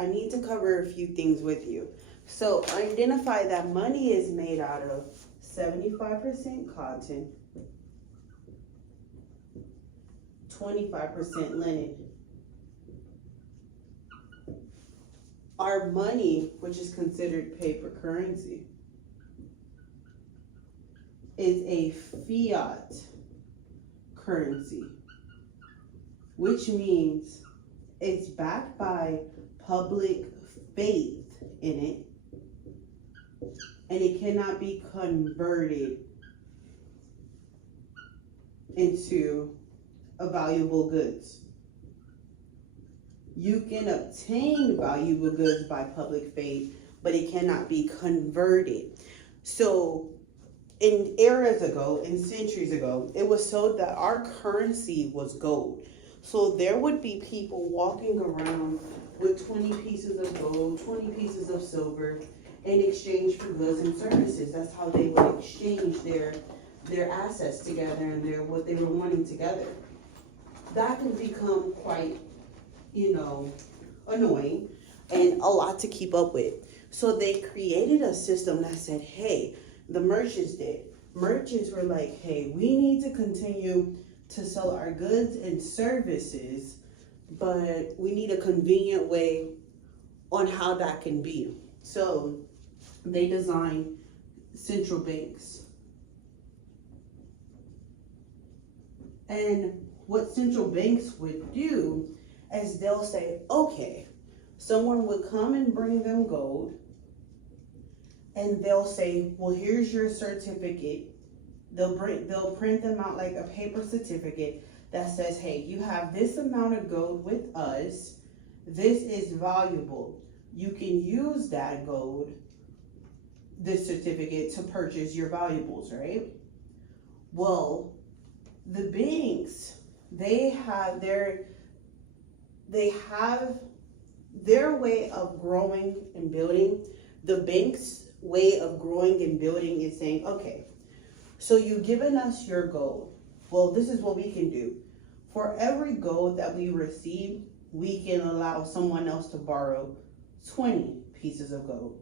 I need to cover a few things with you. So identify that money is made out of 75% cotton, 25% linen. Our money, which is considered paper currency, is a fiat currency, which means it's backed by public faith in it, and it cannot be converted into a valuable goods. You can obtain valuable goods by public faith, but it cannot be converted. So in eras ago, in centuries ago, it was so that our currency was gold. So there would be people walking around with 20 pieces of gold, 20 pieces of silver in exchange for goods and services. That's how they would exchange their assets together and what they were wanting together. That can become quite, annoying and a lot to keep up with. So they created a system that said, hey, the merchants did. Merchants were like, hey, we need to continue to sell our goods and services, but we need a convenient way on how that can be. So they designed central banks. And what central banks would do is they'll say, okay, someone would come and bring them gold, and they'll say, well, here's your certificate. They'll print them out like a paper certificate that says, hey, you have this amount of gold with us. This is valuable. You can use that gold, this certificate, to purchase your valuables, right? Well, the banks, they have their way of growing and building. The bank's way of growing and building is saying, okay, so you've given us your gold. Well, this is what we can do. For every gold that we receive, we can allow someone else to borrow 20 pieces of gold.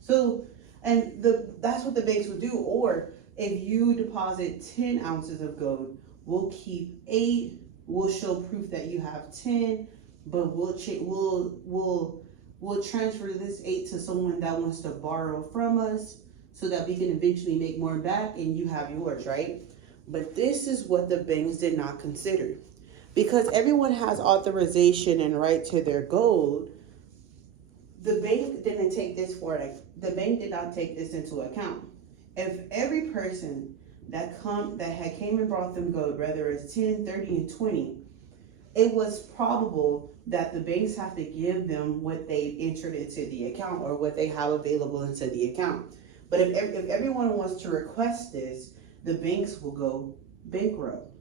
So, and that's what the banks would do. Or if you deposit 10 ounces of gold, we'll keep 8. We'll show proof that you have 10, but we'll transfer this 8 to someone that wants to borrow from us, so that we can eventually make more back and you have yours, right? But this is what the banks did not consider. Because everyone has authorization and right to their gold, the bank didn't take this the bank did not take this into account. If every person that had came and brought them gold, whether it's 10, 30, and 20, it was probable that the banks have to give them what they entered into the account or what they have available into the account. But if everyone wants to request this, the banks will go bankrupt.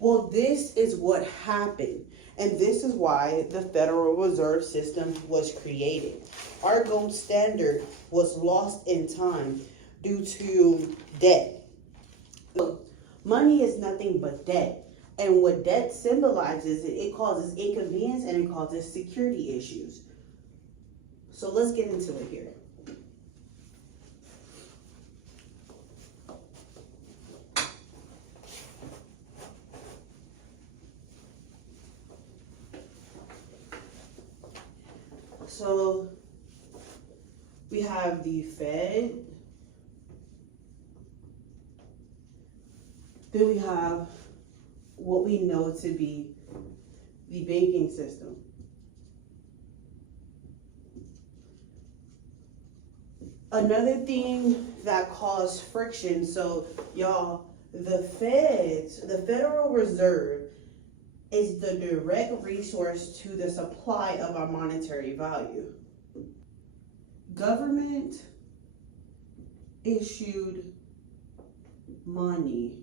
Well, this is what happened. And this is why the Federal Reserve System was created. Our gold standard was lost in time due to debt. So, money is nothing but debt. And what debt symbolizes, it causes inconvenience and it causes security issues. So let's get into it here. So we have the Fed. Then we have what we know to be the banking system. Another thing that caused friction, so y'all, the Federal Reserve is the direct resource to the supply of our monetary value. Government issued money